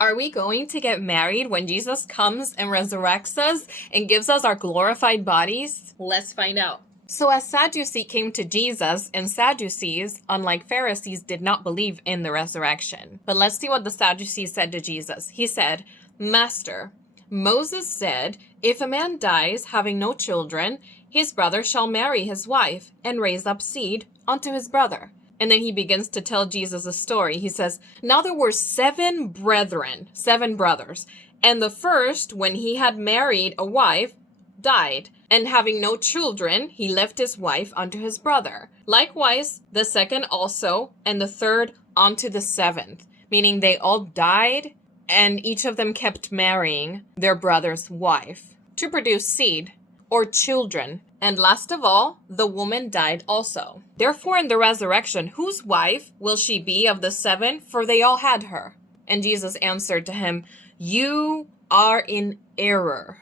Are we going to get married when Jesus comes and resurrects us and gives us our glorified bodies? Let's find out. So a Sadducee came to Jesus, and Sadducees, unlike Pharisees, did not believe in the resurrection. But let's see what the Sadducee said to Jesus. He said, "Master, Moses said, if a man dies having no children, his brother shall marry his wife and raise up seed unto his brother." And then he begins to tell Jesus a story. He says, "Now there were 7 brethren, 7 brothers. And the first, when he had married a wife, died. And having no children, he left his wife unto his brother. Likewise, the second also, and the third unto the 7th. Meaning they all died, and each of them kept marrying their brother's wife to produce seed or children. And last of all, the woman died also. Therefore, in the resurrection, whose wife will she be of the 7? For they all had her." And Jesus answered to him, "You are in error,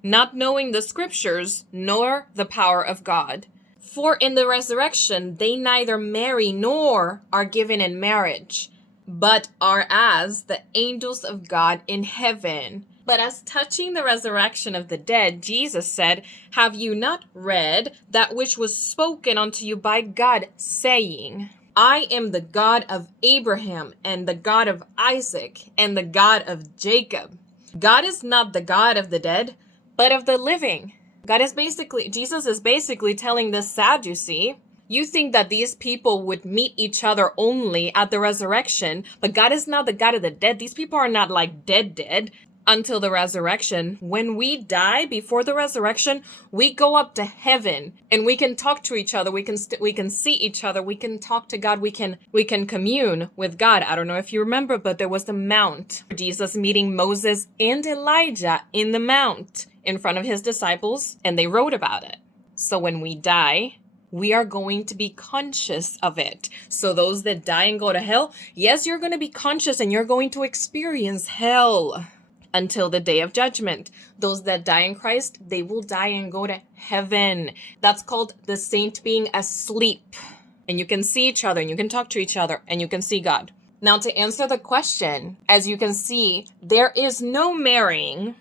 not knowing the scriptures nor the power of God. For in the resurrection, they neither marry nor are given in marriage, but are as the angels of God in heaven. But as touching the resurrection of the dead, Jesus said, Have you not read that which was spoken unto you by God, saying, I am the God of Abraham, and the God of Isaac, and the God of Jacob. God is not the God of the dead, but of the living." Jesus is basically telling the Sadducee, you think that these people would meet each other only at the resurrection, but God is not the God of the dead. These people are not like dead until the resurrection. When we die before the resurrection, we go up to heaven and we can talk to each other. We can see each other. We can talk to God. We can commune with God. I don't know if you remember, but there was the mount. Jesus meeting Moses and Elijah in the mount in front of his disciples, and they wrote about it. So when we die, we are going to be conscious of it. So those that die and go to hell, yes, you're going to be conscious and you're going to experience hell until the day of judgment. Those that die in Christ, they will die and go to heaven. That's called the saint being asleep. And you can see each other and you can talk to each other and you can see God. Now, to answer the question, as you can see, there is no marrying.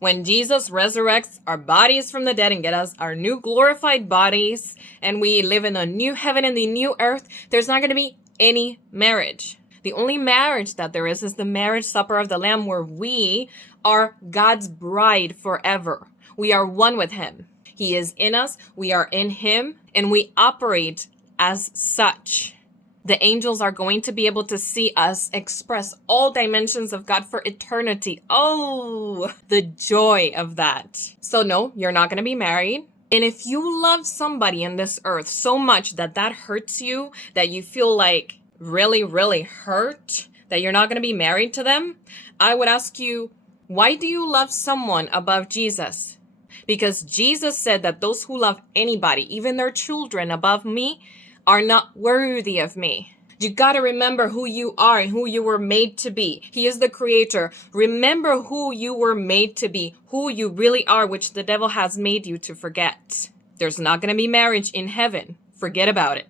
When Jesus resurrects our bodies from the dead and get us our new glorified bodies, and we live in a new heaven and the new earth, there's not going to be any marriage. The only marriage that there is the marriage supper of the Lamb, where we are God's bride forever. We are one with him. He is in us, we are in him, and we operate as such. The angels are going to be able to see us express all dimensions of God for eternity. Oh, the joy of that. So no, you're not going to be married. And if you love somebody in this earth so much that hurts you, that you feel like really, really hurt, that you're not going to be married to them, I would ask you, why do you love someone above Jesus? Because Jesus said that those who love anybody, even their children, above me, are not worthy of me. You got to remember who you are and who you were made to be. He is the creator. Remember who you were made to be, who you really are, which the devil has made you to forget. There's not going to be marriage in heaven. Forget about it.